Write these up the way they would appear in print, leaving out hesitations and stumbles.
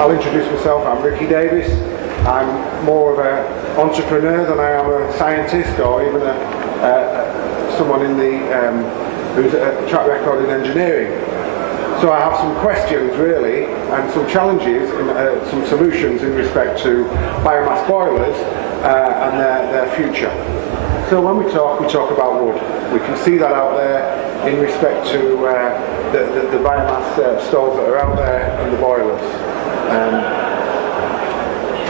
I'll introduce myself. I'm Ricky Davis. I'm more of an entrepreneur than I am a scientist or even someone in the who's a track record in engineering. So I have some questions really, and some challenges, and some solutions in respect to biomass boilers and their future. So when we talk about wood. We can see that out there in respect to the biomass stalls that are out there and the boilers.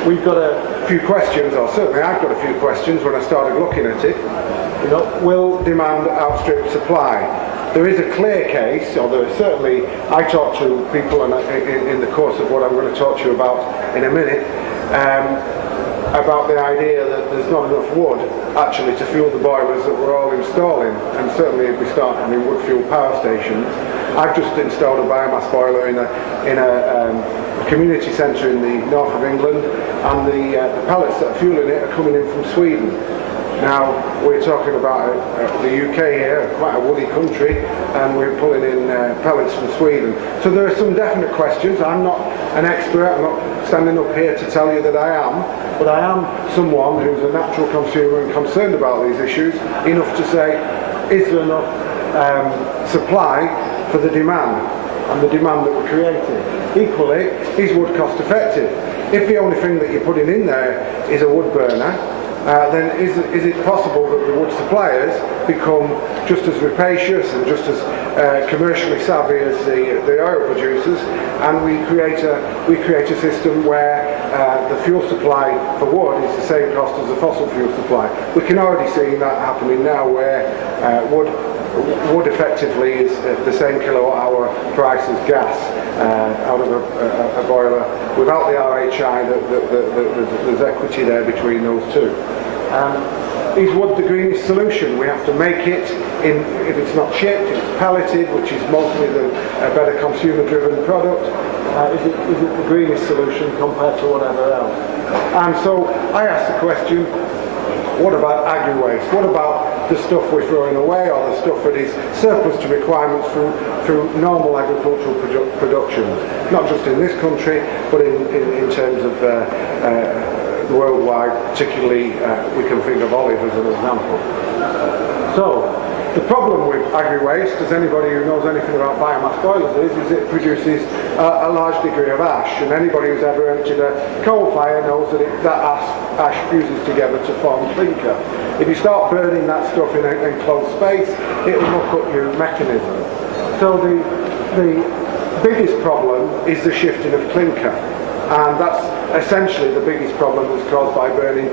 We've got a few questions, or certainly I've got a few questions when I started looking at it. You know, will demand outstrip supply? There is a clear case, or there is certainly, I talk to people in the course of what I'm going to talk to you about in a minute, about the idea that there's not enough wood actually to fuel the boilers that we're all installing, and certainly if we start having wood fuel power stations. I've just installed a biomass boiler in a community centre in the north of England, and the pellets that are fueling it are coming in from Sweden. Now, we're talking about the UK here, quite a woody country, and we're pulling in pellets from Sweden. So there are some definite questions. I'm not an expert, I'm not standing up here to tell you that I am, but I am someone who's a natural consumer and concerned about these issues, enough to say, is there enough supply for the demand, and the demand that we're creating? Equally, is wood cost effective? If the only thing that you're putting in there is a wood burner, then is it possible that the wood suppliers become just as rapacious and just as commercially savvy as the oil producers, and we create a system where the fuel supply for wood is the same cost as the fossil fuel supply? We can already see that happening now, where wood effectively is the same kilowatt hour price as gas out of a boiler. Without the RHI, there's equity there between those two. Is wood the greenest solution? We have to make it if it's not chipped, it's pelleted, which is mostly a better consumer-driven product. Is it the greenest solution compared to whatever else? And so I asked the question, what about agri-waste? What about the stuff we're throwing away, or the stuff that is surplus to requirements through normal agricultural production? Not just in this country, but in terms of worldwide, particularly we can think of olive as an example. So, the problem with agri-waste, as anybody who knows anything about biomass boilers is it produces a large degree of ash, and anybody who's ever emptied a coal fire knows that ash fuses together to form clinker. If you start burning that stuff in an enclosed space, it will muck up your mechanism. So the biggest problem is the shifting of clinker, and that's essentially the biggest problem that's caused by burning,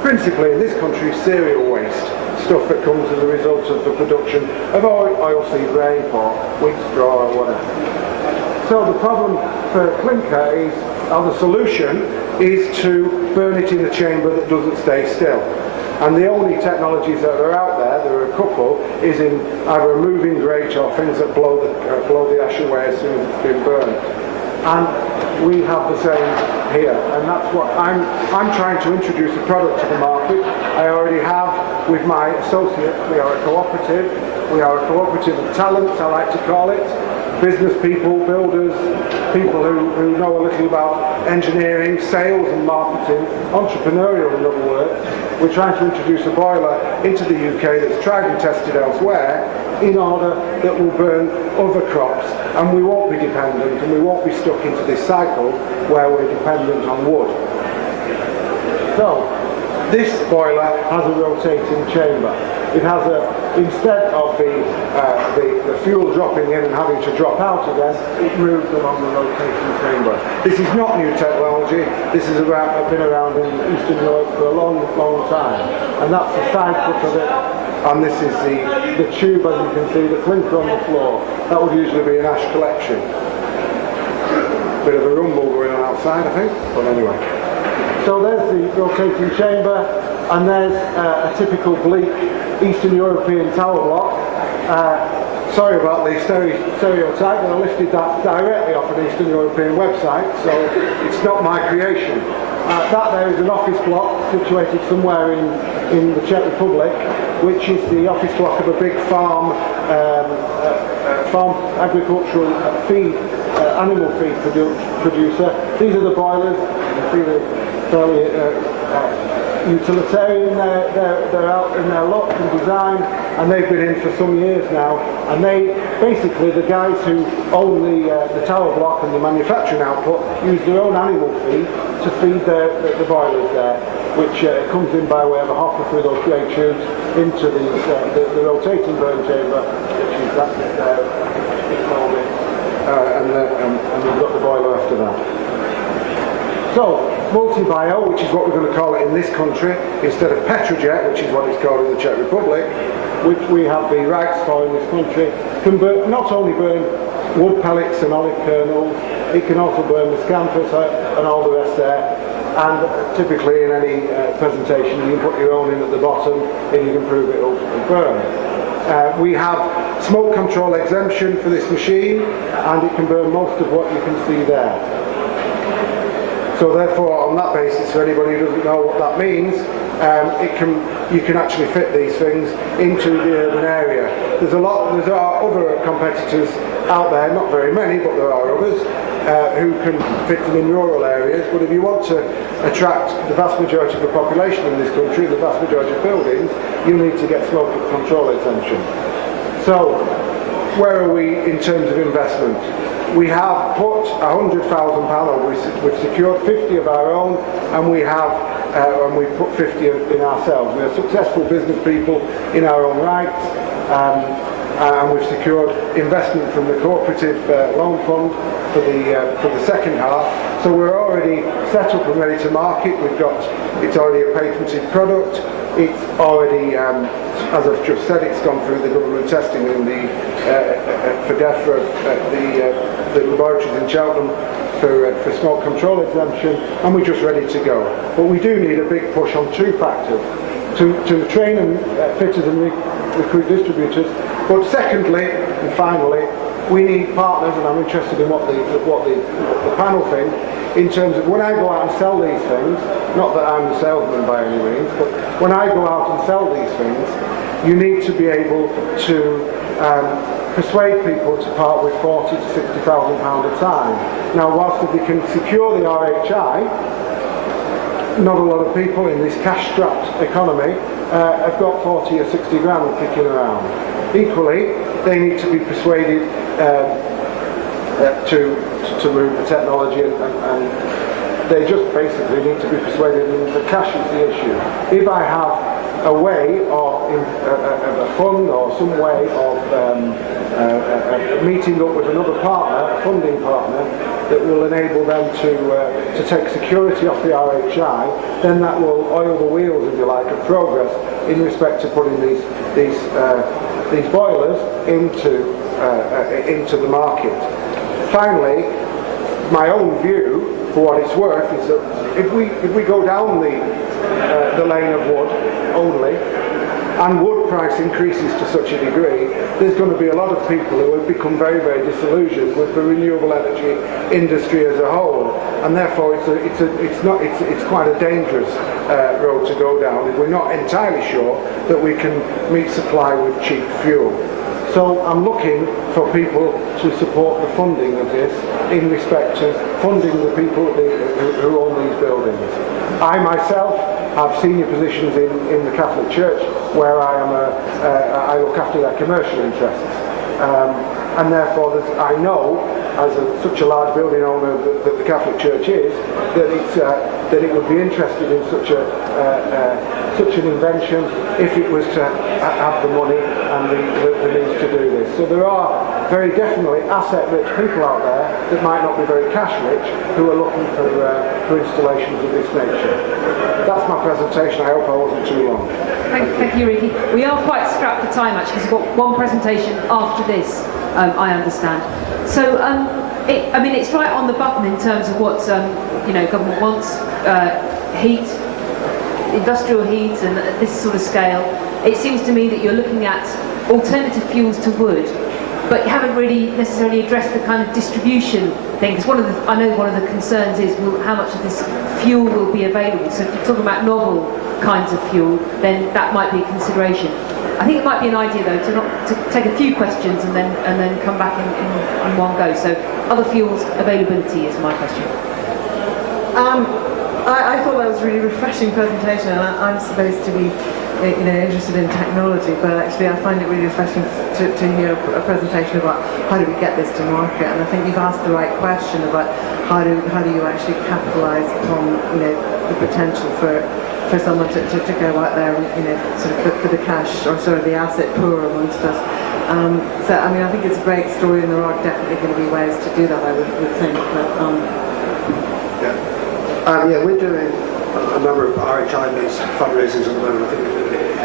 principally in this country, cereal waste. Stuff that comes as a result of the production of oilseed rape or wheat straw or whatever. So the problem for clinker is, or the solution is to burn it in a chamber that doesn't stay still. And the only technologies that are out there are a couple, is in either a moving grate or things that blow the ash away as soon as it's been burned. And we have the same here, and that's what I'm trying to introduce a product to the market. I already have with my associates. We are a cooperative. We are a cooperative of talents, I like to call it. Business people, builders, people who know a little about engineering, sales and marketing, entrepreneurial in other words. We're trying to introduce a boiler into the UK that's tried and tested elsewhere, in order that will burn other crops, and we won't be dependent, and we won't be stuck into this cycle where we're dependent on wood. So, this boiler has a rotating chamber. It has instead of the fuel dropping in and having to drop out again, it moves along the rotating chamber. This is not new technology. This has been around in Eastern Europe for a long, long time, and that's the side cut of it. And this is the tube, as you can see, the clinker on the floor. That would usually be an ash collection. Bit of a rumble going on outside, I think, but anyway. So there's the rotating chamber, and there's a typical bleak Eastern European tower block. Sorry about the stereotype, but I lifted that directly off an Eastern European website, so it's not my creation. That there is an office block situated somewhere in the Czech Republic, which is the office block of a big farm farm agricultural feed, animal feed producer. These are the boilers. You can see they're fairly utilitarian. They're out in their look and design, and they've been in for some years now. And they basically, the guys who own the tower block and the manufacturing output, use their own animal feed to feed the boilers there, which comes in by way of a hopper through those grey tubes into the rotating burn chamber, which is that bit there, and we've got the boiler after that. So, multi-bio, which is what we're going to call it in this country, instead of Petrojet, which is what it's called in the Czech Republic, which we have the rights for in this country, can not only burn wood pellets and olive kernels, it can also burn the scanthus and all the rest there. And typically in any presentation you can put your own in at the bottom and you can prove it will burn. We have smoke control exemption for this machine, and it can burn most of what you can see there. So therefore, on that basis, for anybody who doesn't know what that means, you can actually fit these things into the urban area. There are other competitors out there, not very many, but there are others, who can fit them in rural areas. But if you want to attract the vast majority of the population in this country, the vast majority of buildings, you need to get smoke control exemption. So, where are we in terms of investment? We have put £100,000, we've secured 50 of our own, and we've put 50 in ourselves. We are successful business people in our own rights, and we've secured investment from the cooperative loan fund for the second half. So we're already set up and ready to market. It's already a patented product. It's already, as I've just said, it's gone through the government testing in for DEFRA, the laboratories in Cheltenham for smoke control exemption, and we're just ready to go. But we do need a big push on two factors: to train and fitters and recruit distributors. But secondly and finally, we need partners, and I'm interested in what the panel think, in terms of when I go out and sell these things, not that I'm the salesman by any means, but when I go out and sell these things, you need to be able to persuade people to part with £40,000 to £60,000 a time. Now, whilst if they can secure the RHI, not a lot of people in this cash-strapped economy have got 40 or 60 grand kicking around. Equally, they need to be persuaded to move the technology, and they just basically need to be persuaded that the cash is the issue. If I have a way of a fund or some way of meeting up with another partner, a funding partner, that will enable them to take security off the RHI, then that will oil the wheels, if you like, of progress in respect to putting these boilers into the market. Finally, my own view, for what it's worth, is that if we go down the lane of wood only, and wood price increases to such a degree, there's going to be a lot of people who have become very, very disillusioned with the renewable energy industry as a whole, and therefore it's quite a dangerous road to go down if we're not entirely sure that we can meet supply with cheap fuel. So I'm looking for people to support the funding of this in respect to funding the people who own these buildings. I myself have senior positions in the Catholic Church where I look after their commercial interests. And therefore I know, as such a large building owner that the Catholic Church is, that it would be interested in such an invention if it was to have the money and the means to do this. So there are very definitely asset-rich people out there that might not be very cash-rich who are looking for installations of this nature. That's my presentation. I hope I wasn't too long. Thank you, Ricky. We are quite strapped for time, actually, because we've got one presentation after this, I understand. So, it's right on the button in terms of what government wants: heat, industrial heat, and at this sort of scale. It seems to me that you're looking at alternative fuels to wood, but you haven't really necessarily addressed the kind of distribution thing. Because I know one of the concerns is how much of this fuel will be available. So if you're talking about novel kinds of fuel, then that might be a consideration. I think it might be an idea though to take a few questions and then come back in one go. So other fuels availability is my question. I thought that was a really refreshing presentation, and I'm supposed to be interested in technology, but actually I find it really refreshing to hear a presentation about how do we get this to market. And I think you've asked the right question about how do you actually capitalise upon the potential for someone to go out there and sort of put the cash or sort of the asset poor amongst us. So I mean, I think it's a great story, and there are definitely going to be ways to do that, I would think. But yeah, we're doing a number of RHI-based fundraisers at the moment. I think we're doing 8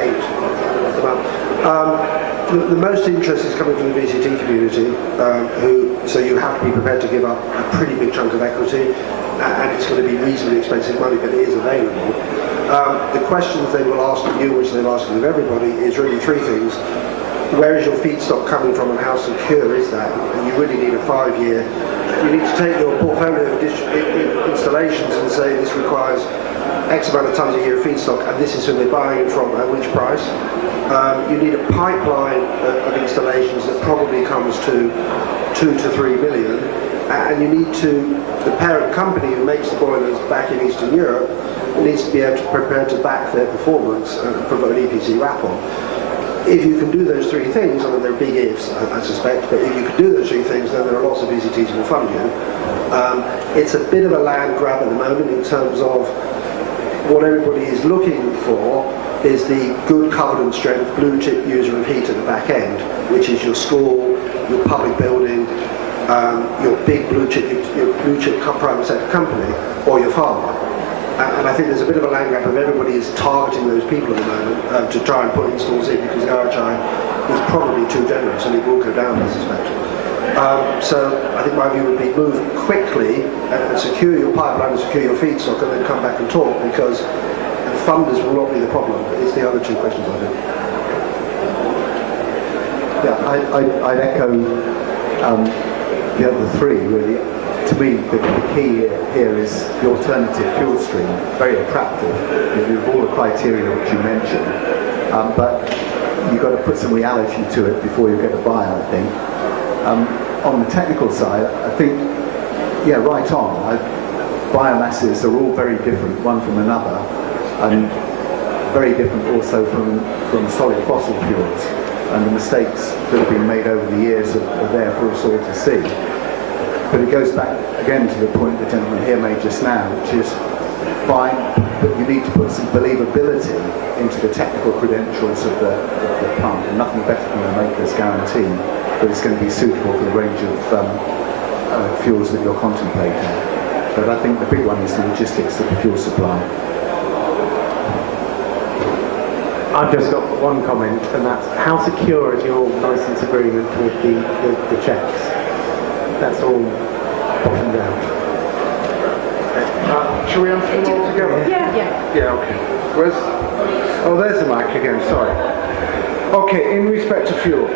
at the moment. The most interest is coming from the VCT community, so you have to be prepared to give up a pretty big chunk of equity, and it's going to be reasonably expensive money, but it is available. The questions they will ask of you, which they've asked of everybody, is really 3 things. Where is your feedstock coming from, and how secure is that? And you really need a 5-year. You need to take your portfolio of installations and say this requires X amount of tons a year of feedstock, and this is who they're buying it from at which price. You need a pipeline of installations that probably comes to 2 to 3 million, and you need the parent company who makes the boilers back in Eastern Europe needs to be able to prepare to back their performance and provide an EPC wrap on. If you can do those 3 things, and they're big ifs, I suspect, but if you can do those 3 things, then there are lots of VCTs who will fund you. It's a bit of a land grab at the moment in terms of what everybody is looking for is the good covenant strength blue chip user of heat at the back end, which is your school, your public building, your big blue chip private sector company, or your farmer. And I think there's a bit of a land grab of everybody is targeting those people at the moment to try and put installs in, because the RHI is probably too generous and it will go down, I suspect. So I think my view would be move quickly and secure your pipeline and secure your feedstock, and then come back and talk, because funders will not be the problem. It's the other 2 questions I think. Yeah, I'd echo the other 3 really. To me, the key here is the alternative fuel stream, very attractive, with all the criteria which you mentioned, but you've got to put some reality to it before you get a buyer, I think. On the technical side, I think, yeah, right on. Biomasses are all very different, one from another, and very different also from solid fossil fuels, and the mistakes that have been made over the years are there for us all to see. But it goes back again to the point the gentleman here made just now, which is fine, but you need to put some believability into the technical credentials of the plant, and nothing better than a maker's guarantee that it's going to be suitable for the range of fuels that you're contemplating. But I think the big one is the logistics of the fuel supply. I've just got one comment, and that's how secure is your license agreement with the Czechs? That's all bottomed out. Shall we answer them all together? Yeah. Yeah, okay. Where's... Oh, there's the mic again, sorry. Okay, in respect to fuel,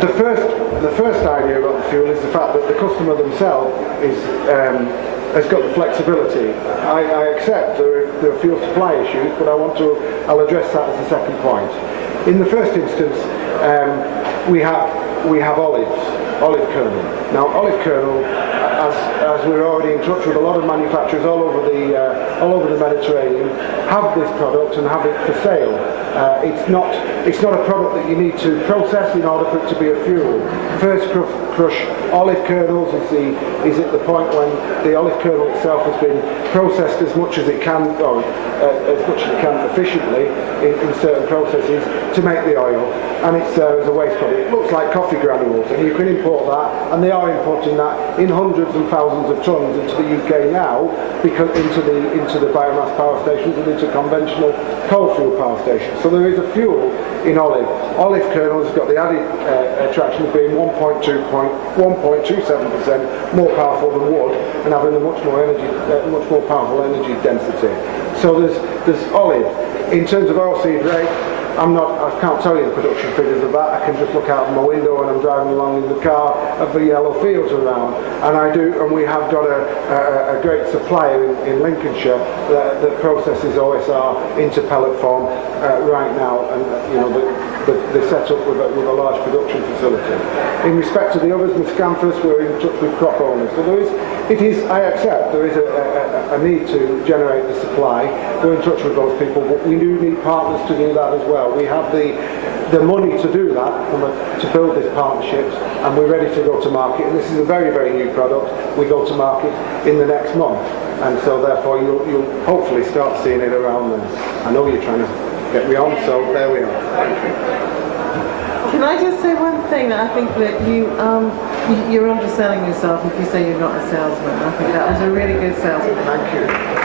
the first idea about the fuel is the fact that the customer themselves has got the flexibility. I accept there are fuel supply issues, but I'll address that as the second point. In the first instance, we have olive kernel. Now, olive kernel, as we're already in touch with a lot of manufacturers all over the Mediterranean, have this product and have it for sale. It's not a product that you need to process in order for it to be a fuel. First crush olive kernels is at the point when the olive kernel itself has been processed as much as it can, or as much as it can efficiently in certain processes to make the oil, and it's as a waste product. It looks like coffee granules, and you can import that, and they are importing that in hundreds and thousands of tons into the UK now, because into the biomass power stations and into conventional coal fuel power stations. So there is a fuel in olive. Olive kernel has got the added attraction of being 1.27% more powerful than wood and having a much more powerful energy density. So there's olive. In terms of oilseed rape, I can't tell you the production figures of that. I can just look out my window when I'm driving along in the car of the yellow fields around. And we have got a great supplier in Lincolnshire that processes OSR into pellet form right now, and they're set up with a large production facility. In respect to the others, Ms. Scampus, we're in touch with crop owners. So I accept there is a need to generate the supply. We're in touch with those people, but we do need partners to do that as well. We have the money to do that, to build these partnerships, and we're ready to go to market. And this is a very, very new product. We go to market in the next month, and so therefore you'll hopefully start seeing it around then. I know you're trying to get me on, so there we are. Thank you. Can I just say one thing that I think that you're underselling yourself if you say you're not a salesman. I think that was a really good salesman. Thank you.